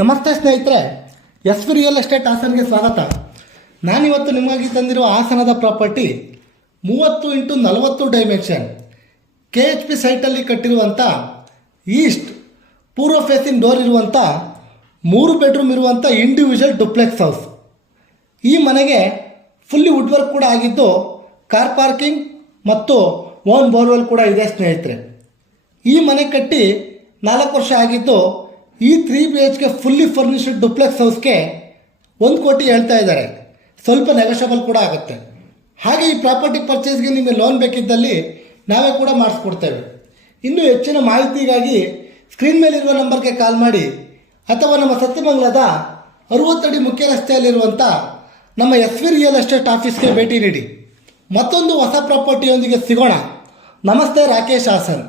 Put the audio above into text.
ನಮಸ್ತೆ ಸ್ನೇಹಿತರೆ, S V real estate ಹಾಸನ್ಗೆ ಸ್ವಾಗತ. ನಾನಿವತ್ತು ನಿಮಗಾಗಿ ತಂದಿರುವ ಹಾಸನದ ಪ್ರಾಪರ್ಟಿ 30x40 ಡೈಮೆನ್ಷನ್ KHP ಸೈಟಲ್ಲಿ ಕಟ್ಟಿರುವಂಥ ಈಸ್ಟ್ ಪೂರ್ವ ಫೇಸಿಂಗ್ ಡೋರ್ ಇರುವಂಥ 3 ಬೆಡ್ರೂಮ್ ಇರುವಂಥ ಇಂಡಿವಿಜುವಲ್ ಡುಪ್ಲೆಕ್ಸ್ ಹೌಸ್. ಈ ಮನೆಗೆ ಫುಲ್ಲಿ ವುಡ್ ವರ್ಕ್ ಕೂಡ ಆಗಿದ್ದು ಕಾರ್ ಪಾರ್ಕಿಂಗ್ ಮತ್ತು ಓನ್ ಬೋರ್ವೆಲ್ ಕೂಡ ಇದೆ ಸ್ನೇಹಿತರೆ. ಈ ಮನೆ ಕಟ್ಟಿ 4 ವರ್ಷ ಆಗಿದ್ದು ಈ 3 BHK ಫುಲ್ಲಿ ಫರ್ನಿಶ್ಡ್ ಡುಪ್ಲೆಕ್ಸ್ ಹೌಸ್ಗೆ 1 ಕೋಟಿ ಹೇಳ್ತಾ ಇದ್ದಾರೆ. ಸ್ವಲ್ಪ ನೆಗೋಷಿಯಬಲ್ ಕೂಡ ಆಗುತ್ತೆ. ಹಾಗೆ ಈ ಪ್ರಾಪರ್ಟಿ ಪರ್ಚೇಸ್ಗೆ ನಿಮಗೆ ಲೋನ್ ಬೇಕಿದ್ದಲ್ಲಿ ನಾವೇ ಕೂಡ ಮಾಡಿಸ್ಕೊಡ್ತೇವೆ. ಇನ್ನೂ ಹೆಚ್ಚಿನ ಮಾಹಿತಿಗಾಗಿ ಸ್ಕ್ರೀನ್ ಮೇಲಿರುವ ನಂಬರ್ಗೆ ಕಾಲ್ ಮಾಡಿ ಅಥವಾ ನಮ್ಮ ಸತ್ಯಮಂಗಲದ 60 ಅಡಿ ಮುಖ್ಯ ರಸ್ತೆಯಲ್ಲಿರುವಂಥ ನಮ್ಮ ಎಸ್ ವಿ ರಿಯಲ್ ಎಸ್ಟೇಟ್ ಆಫೀಸ್ಗೆ ಭೇಟಿ ನೀಡಿ. ಮತ್ತೊಂದು ಹೊಸ ಪ್ರಾಪರ್ಟಿಯೊಂದಿಗೆ ಸಿಗೋಣ. ನಮಸ್ತೆ, ರಾಕೇಶ್ ಹಾಸನ್.